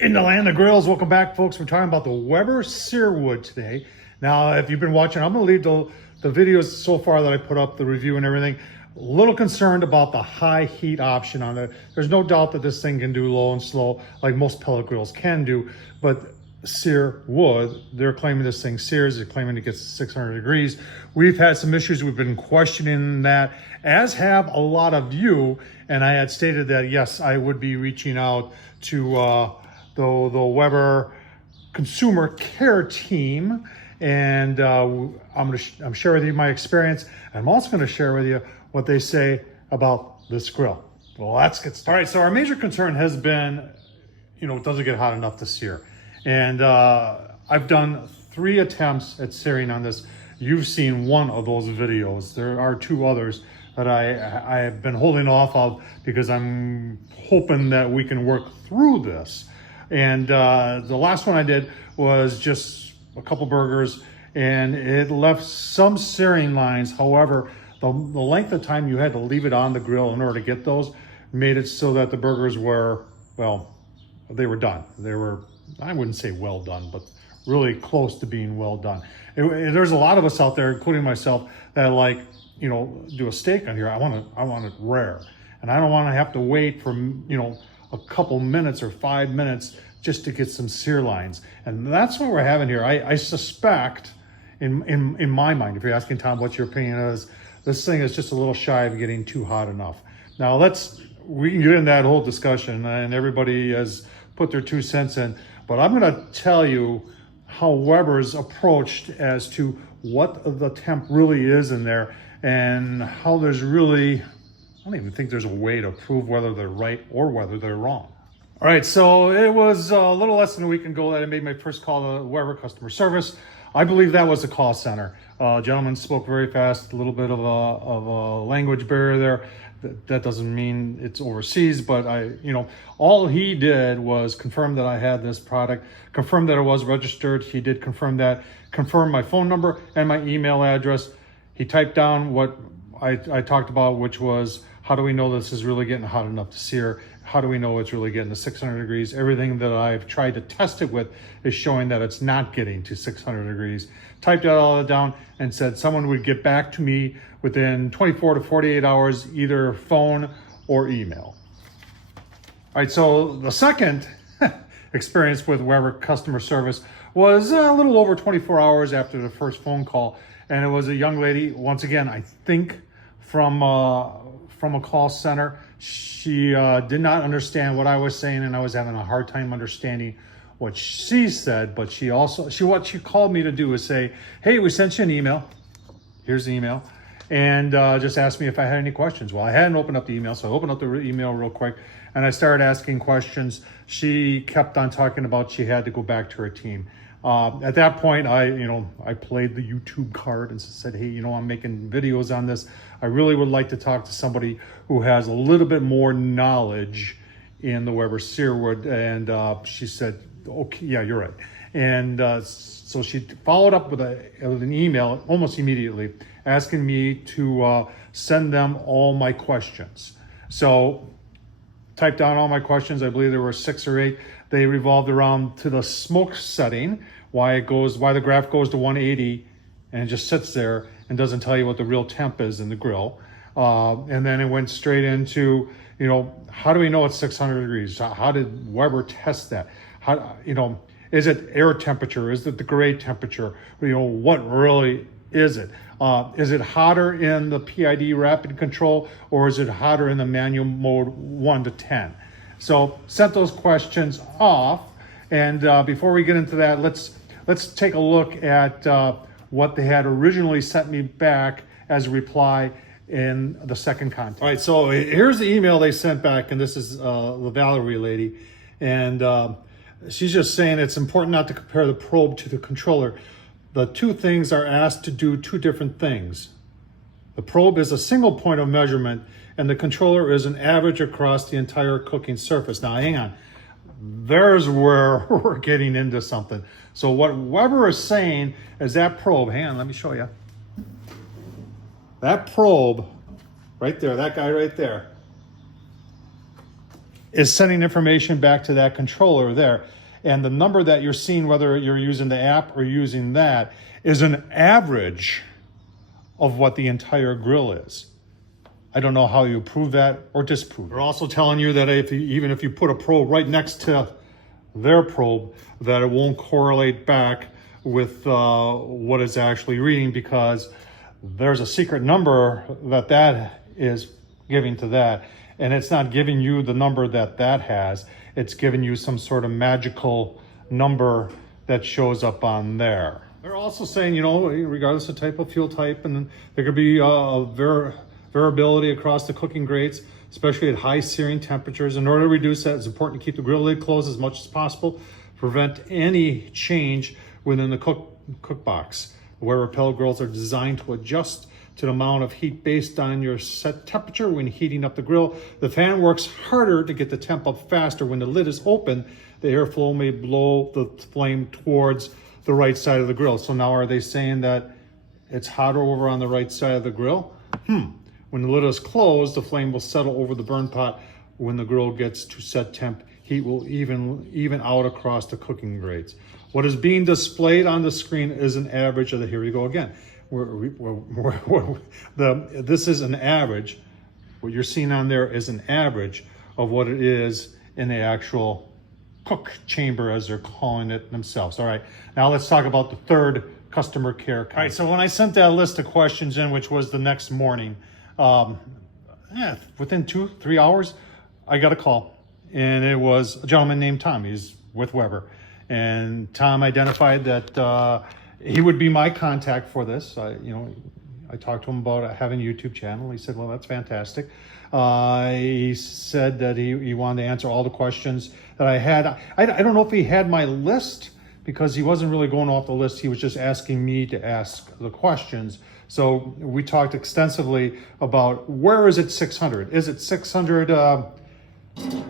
In the land of grills, welcome back, folks. We're talking about the Weber Searwood today. Now, if you've been watching, I'm going to leave the videos so far that I put up, the review and everything. A little concerned about the high heat option on it. There's no doubt that this thing can do low and slow, like most pellet grills can do, but Searwood, they're claiming this thing sears, they're claiming it gets 600 degrees. We've had some issues, we've been questioning that, as have a lot of you, and I had stated that, yes, I would be reaching out to the Weber consumer care team, and I'm sharing with you my experience. I'm also going to share with you what they say about this grill. Well, let's get started. All right, so our major concern has been, does it get hot enough to sear? And I've done 3 attempts at searing on this. You've seen one of those videos. There are 2 others that I have been holding off of because I'm hoping that we can work through this. And the last one I did was just a couple burgers, and it left some searing lines. However, the length of time you had to leave it on the grill in order to get those made it so that the burgers were, well, they were done. They were, I wouldn't say well done, but really close to being well done. There's a lot of us out there, including myself, that do a steak on here. I want it rare, and I don't want to have to wait for a couple minutes or 5 minutes just to get some sear lines. And that's what we're having here. I suspect, in my mind, if you're asking Tom what your opinion is, this thing is just a little shy of getting too hot enough. Now we can get in that whole discussion, and everybody has put their 2 cents in, but I'm gonna tell you how Weber's approached as to what the temp really is in there, and how there's really, I don't even think there's a way to prove whether they're right or whether they're wrong. All right, so it was a little less than a week ago that I made my first call to Weber customer service. I believe that was the call center. Gentleman spoke very fast, a little bit of a language barrier there. That doesn't mean it's overseas, but all he did was confirm that I had this product, confirm that it was registered. He did confirm that, confirm my phone number and my email address. He typed down what I talked about, which was, how do we know this is really getting hot enough to sear? How do we know it's really getting to 600 degrees? Everything that I've tried to test it with is showing that it's not getting to 600 degrees. Typed that all down and said someone would get back to me within 24 to 48 hours, either phone or email. All right, so the second experience with Weber customer service was a little over 24 hours after the first phone call. And it was a young lady, once again, I think from a call center. She did not understand what I was saying, and I was having a hard time understanding what she said. But what she called me to do is say, hey, we sent you an email. Here's the email. And just asked me if I had any questions. Well, I hadn't opened up the email, so I opened up the email real quick, and I started asking questions. She kept on talking about she had to go back to her team. At that point, I played the YouTube card and said, hey, I'm making videos on this. I really would like to talk to somebody who has a little bit more knowledge in the Weber Searwood. And she said, okay, yeah, you're right. And so she followed up with an email almost immediately asking me to send them all my questions. So typed down all my questions. I believe there were 6 or 8. They revolved around to the smoke setting, why the graph goes to 180 and it just sits there and doesn't tell you what the real temp is in the grill. And then it went straight into, how do we know it's 600 degrees? How did Weber test that? Is it air temperature? Is it the grade temperature? What really is it? Is it hotter in the PID rapid control, or is it hotter in the manual mode 1 to 10? So sent those questions off, and before we get into that, let's take a look at what they had originally sent me back as a reply in the second contact. All right, so here's the email they sent back, and this is the Valerie lady, and she's just saying it's important not to compare the probe to the controller. The 2 things are asked to do 2 different things. The probe is a single point of measurement, and the controller is an average across the entire cooking surface. Now, hang on. There's where we're getting into something. So what Weber is saying is that probe, hang on, let me show you. That probe right there, that guy right there, is sending information back to that controller there. And the number that you're seeing, whether you're using the app or using that, is an average of what the entire grill is. I don't know how you prove that or disprove it. They're also telling you that even if you put a probe right next to their probe, that it won't correlate back with what it's actually reading, because there's a secret number that is giving to that. And it's not giving you the number that has. It's giving you some sort of magical number that shows up on there. They're also saying, you know, regardless of type of fuel type, and there could be variability across the cooking grates, especially at high searing temperatures. In order to reduce that, it's important to keep the grill lid closed as much as possible, prevent any change within the cook box. Weber pellet grills are designed to adjust to the amount of heat based on your set temperature when heating up the grill. The fan works harder to get the temp up faster. When the lid is open, the airflow may blow the flame towards the right side of the grill. So now are they saying that it's hotter over on the right side of the grill? When the lid is closed, the flame will settle over the burn pot. When the grill gets to set temp, heat will even out across the cooking grates. What is being displayed on the screen is an average of the, here we go again. This is an average. What you're seeing on there is an average of what it is in the actual cook chamber, as they're calling it themselves. All right, now let's talk about the third customer care. All right, so when I sent that list of questions in, which was the next morning, within 2-3 hours, I got a call, and it was a gentleman named Tom. He's with Weber, and Tom identified that he would be my contact for this. I talked to him about having a YouTube channel. He said, well, that's fantastic. He said that he wanted to answer all the questions that I had. I don't know if he had my list, because he wasn't really going off the list. He was just asking me to ask the questions. So we talked extensively about, where is it 600? Is it 600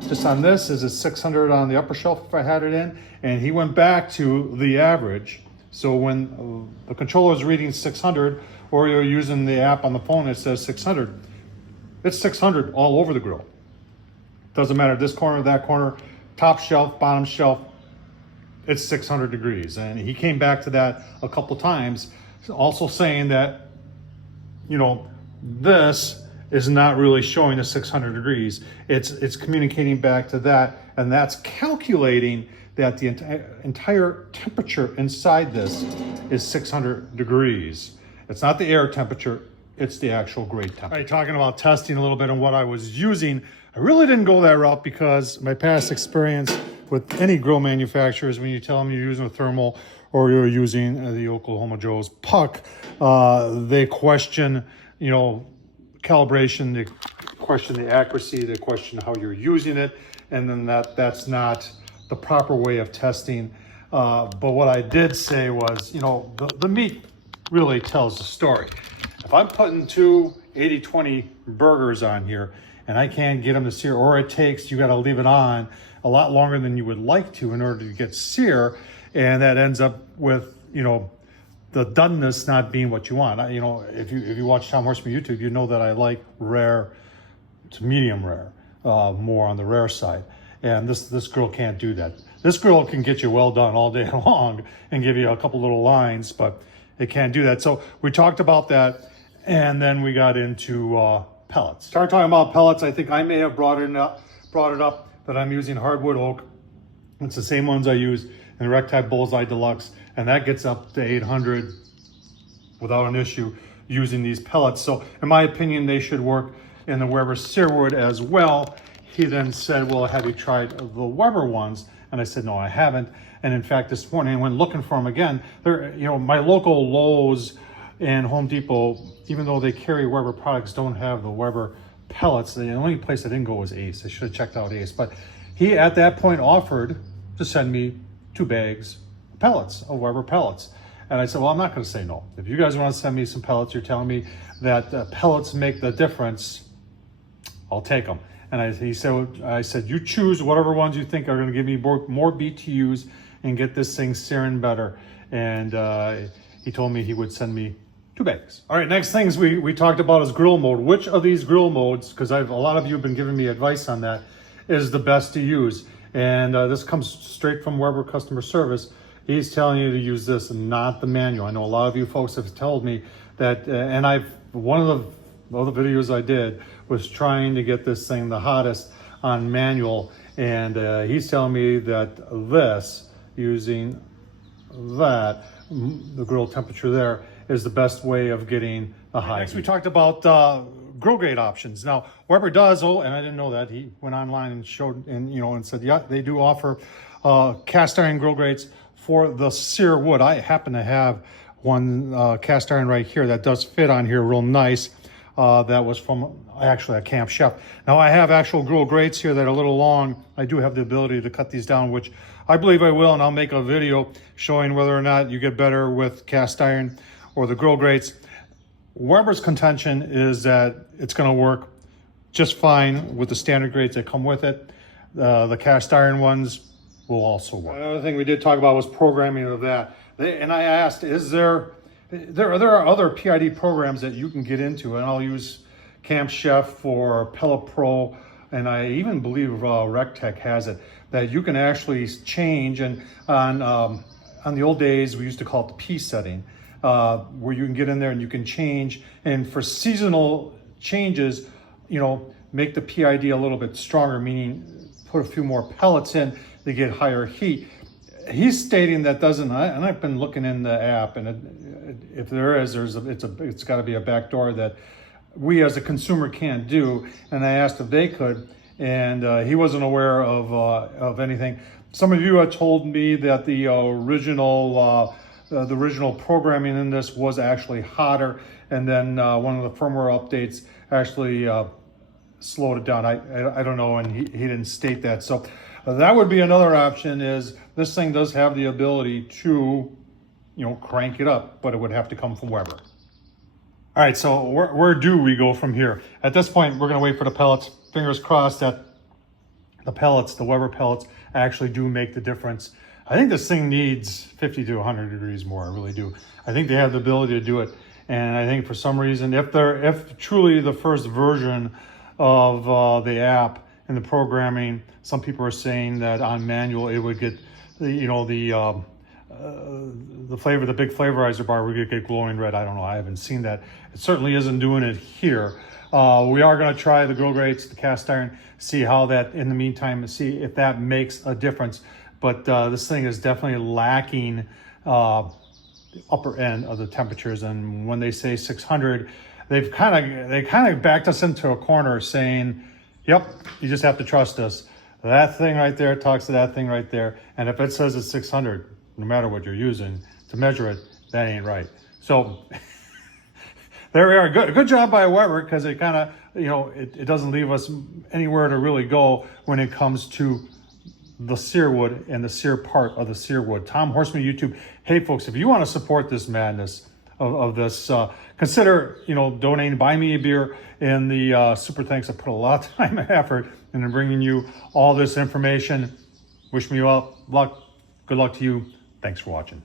just on this? Is it 600 on the upper shelf if I had it in? And he went back to the average. So when the controller is reading 600, or you're using the app on the phone, it says 600. It's 600 all over the grill. Doesn't matter this corner, that corner, top shelf, bottom shelf, it's 600 degrees. And he came back to that a couple times, also saying that, you know, this is not really showing the 600 degrees. It's communicating back to that, and that's calculating that the entire temperature inside this is 600 degrees. It's not the air temperature, it's the actual grate temperature. All right, talking about testing a little bit and what I was using, I really didn't go that route, because my past experience with any grill manufacturers, when you tell them you're using a thermal or you're using the Oklahoma Joe's puck, they question, you know, calibration, they question the accuracy, they question how you're using it, and then that's not the proper way of testing. But what I did say was, you know, the meat really tells the story. If I'm putting two 80-20 burgers on here and I can't get them to sear, or it takes, you got to leave it on a lot longer than you would like to in order to get sear, and that ends up with, you know, the doneness not being what you want. You know, if you watch Tom Horsman YouTube, you know that I like rare to medium rare, more on the rare side. And this grill can't do that. This grill can get you well done all day long and give you a couple little lines, but it can't do that. So we talked about that, and then we got into pellets. Started talking about pellets. I think I may have brought it up that I'm using hardwood oak. It's the same ones I use in the Rectite Bullseye Deluxe, and that gets up to 800 without an issue using these pellets. So in my opinion, they should work in the Weber Searwood as well. He then said, well, have you tried the Weber ones? And I said, no, I haven't. And in fact, this morning, when looking for them again, they're, you know, my local Lowe's and Home Depot, even though they carry Weber products, don't have the Weber pellets. The only place I didn't go was Ace. I should have checked out Ace. But he, at that point, offered to send me 2 bags of pellets, of Weber pellets. And I said, well, I'm not going to say no. If you guys want to send me some pellets, you're telling me that pellets make the difference, I'll take them. And I said, you choose whatever ones you think are going to give me more BTUs and get this thing searing better. And he told me he would send me 2 bags. All right, next things we talked about is grill mode. Which of these grill modes, because a lot of you have been giving me advice on that, is the best to use. And this comes straight from Weber customer service. He's telling you to use this and not the manual. I know a lot of you folks have told me that, and one of the videos I did was trying to get this thing the hottest on manual, and he's telling me that this, using that, the grill temperature there, is the best way of getting the high. Next, we talked about grill grate options. Now, Weber does, and I didn't know that. He went online and showed, and said, yeah, they do offer cast iron grill grates for the sear wood. I happen to have one cast iron right here that does fit on here real nice. That was from actually a Camp Chef. Now, I have actual grill grates here that are a little long. I do have the ability to cut these down, which I believe I will, and I'll make a video showing whether or not you get better with cast iron or the grill grates. Weber's contention is that it's going to work just fine with the standard grates that come with it. The cast iron ones will also work. Another thing we did talk about was programming of that. And I asked, there are other PID programs that you can get into, and I'll use Camp Chef for Pellet Pro, and I even believe RecTech has it, that you can actually change. And on the old days, we used to call it the P setting, where you can get in there and you can change. And for seasonal changes, make the PID a little bit stronger, meaning put a few more pellets in to get higher heat. He's stating that doesn't, and I've been looking in the app, and if there is, it's got to be a backdoor that we as a consumer can't do. And I asked if they could, and he wasn't aware of anything. Some of you had told me that the original programming in this was actually hotter, and then one of the firmware updates actually slowed it down. I don't know, and he didn't state that. So that would be another option. Is this thing does have the ability to, crank it up, but it would have to come from Weber. All right, so where do we go from here? At this point, we're going to wait for the pellets. Fingers crossed that the pellets, the Weber pellets, actually do make the difference. I think this thing needs 50 to 100 degrees more. I really do. I think they have the ability to do it, and I think for some reason, if truly the first version of the app and the programming, some people are saying that on manual it would get the flavor, the big flavorizer bar would get glowing red. I don't know. I haven't seen that. It certainly isn't doing it here. We are going to try the grill grates, the cast iron, see how that, in the meantime, see if that makes a difference. But this thing is definitely lacking the upper end of the temperatures. And when they say 600, they kind of backed us into a corner saying, yep, you just have to trust us. That thing right there talks to that thing right there. And if it says it's 600, no matter what you're using to measure it, that ain't right. So there we are. Good job by Weber, because it kind of, it doesn't leave us anywhere to really go when it comes to the sear wood and the sear part of the sear wood. Tom Horsman YouTube. Hey folks, if you want to support this madness of this, consider donating, buy me a beer in the super thanks. I put a lot of time and effort into bringing you all this information. Wish me luck. Good luck to you. Thanks for watching.